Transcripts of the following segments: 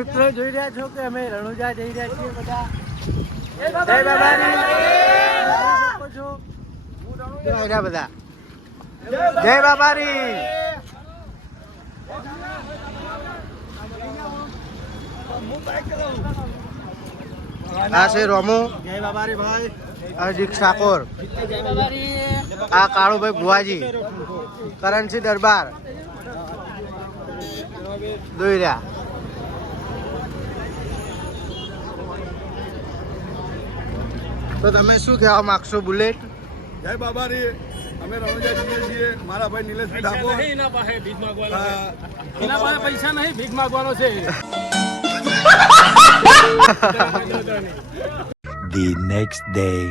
મિત્રો જોઈ રહ્યા છો કે અમે રણુજા જઈ રહ્યા છીએ બધા. જય બાબારી છો બધા. જય બાબારી. આ છે રોમુ. જય બાબારી ભાઈ. અજીત ઠાકોર. જય બાબારી. આ કાળુભાઈ ભુવાજી. કરણસિંહ દરબાર જોઈ રહ્યા. તો તમે શું કહેવા માંગશો બુલેટ? જય બાબારી. અમે રણુજા જઈએ છીએ. મારા ભાઈ નિલેશભાઈ ઠાકોર. એના પાસે પૈસા નહીં, ભીખ માંગવાનો છે. The next day.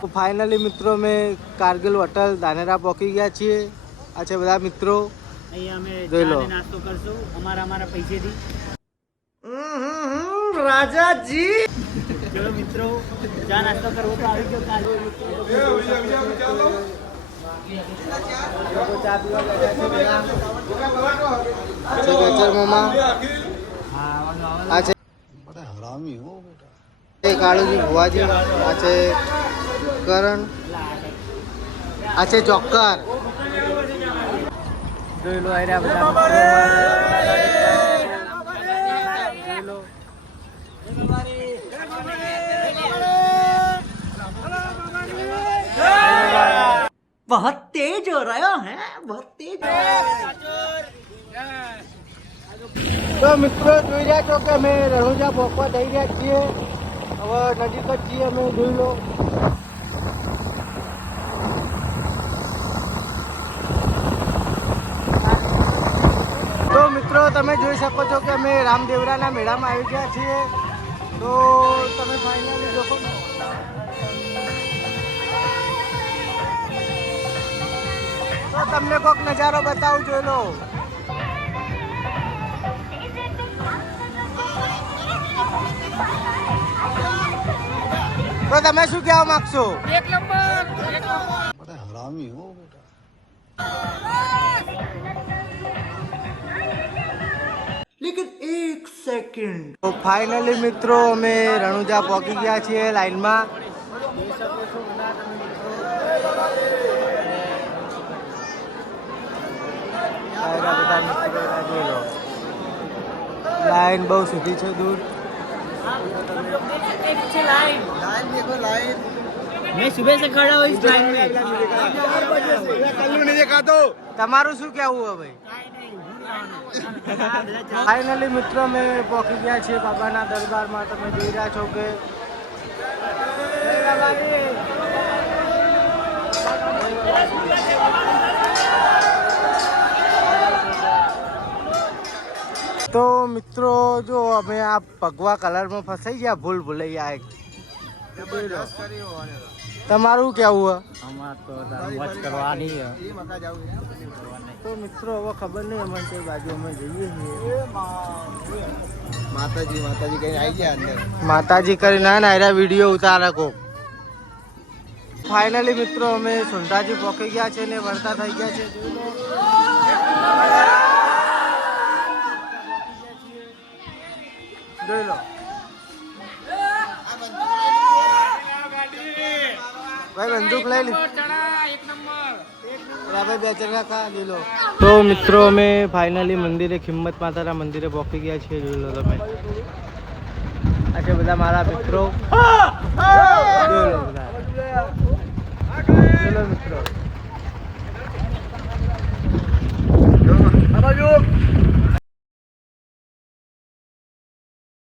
તો ફાઇનલી મિત્રો મેં કારગિલ હોટલ ધાનેરા પહોંચી ગયા છીએ. આ છે બધા મિત્રો. અહીંયા અમે જોઈ લો. નાસ્તો કરશું અમારા પૈસેથી. રાજાજી ચલો મિત્રો, ચા નાસ્તો કરવો તો આવી ગયો કાલે. ચા પીવા બેઠા છે ગજર મામા. આ છે હરામી હો બેટા. કાળુજી ભુવાજી. આ છે કરણ. આ છે ચોક્કર. જોઈ લો આર્યા બધા જોઈ લો. बहुत तेज हो रहा है, बहुत तेज. તો મિત્રો જોઈ રહ્યા છો કે અમે રણુજા પહોંચવા જઈ રહ્યા છીએ. હવે નજીક જ છીએ અમે. જોઈ લો. તો મિત્રો તમે જોઈ શકો છો કે અમે રામદેવરાના મેળામાં આવી ગયા છીએ. તો તમે ફાઇનલી જોશો. તો તમને કોઈક નજારો બતાવું. જોઈ લો. તો તમે શું કહેવા માંગશો? એક નંબર. હરામી હો બેટા. लेकिन एक सेकंड. તો ફાઇનલી મિત્રો અમે રણુજા પહોંચી ગયા છીએ લાઈનમાં. લાઈન બહુ સીધી છે દૂર. मैं सुबह से खड़ा हूँ इस लाइन में. તમારું શું કહેવું હવે? ફાઇનલી મિત્રો અમે પહોંચી ગયા છીએ બાબાના દરબારમાં. તમે જોઈ રહ્યા છો કે તો મિત્રો જો અમે આ ભગવા કલરમાં ફસાઈ ગયા. ભૂલ ભૂલૈયા એક. તમારું કેવું? हमारा तो मोज करवानी है. તો મિત્રો હવે ખબર નહીં અમને કઈ બાજુ અમે જઈએ છીએ. માતાજી માતાજી કઈ આવી ગયા અંદર. માતાજી કરીને આયરા વિડીયો ઉતારે કો. ફાઇનલી મિત્રો અમે સુંધાજી પહોંચી ગયા છે ને વરસાદ થઈ ગયા છે. જોઈ લો. ભાઈ બંદૂક લઈ લીધી. તો મિત્રો અમે ફાઇનલી મંદિરે ખિંમત માતાના મંદિરે પહોંચી ગયા છીએ. જોઈ લો તમે. આ છે બધા મારા મિત્રો. જોઈ લો બધા.